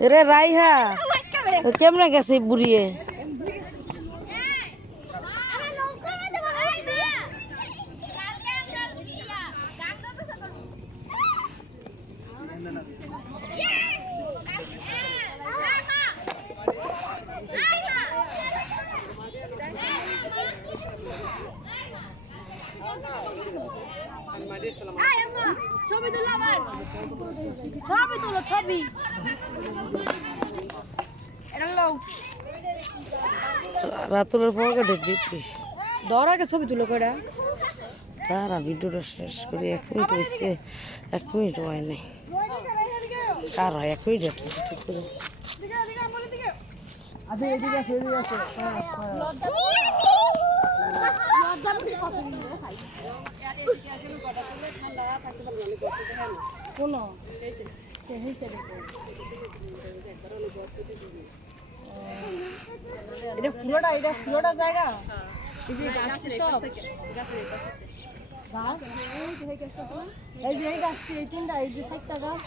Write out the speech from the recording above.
রে রাইহা কেমনে গেছে বুড়িয়ে ছবি তুলো আমার ছবি তুলো ছবি এটা লও রাতুলের পর কেটে দিচ্ছি ধর আগে ছবি তুলো কয়টা তারা ভিডিওটা শেষ করি 1 মিনিট হয়েছে 1 মিনিট হয় নাই কার হয় 1 মিনিট ঠিক করে আবে এদিকে আছে কোন এটা পুরোটা জায়গা এই যে গাছ সব গাছ এই যে গাছ এই তিনটা এই যে 7টা গাছ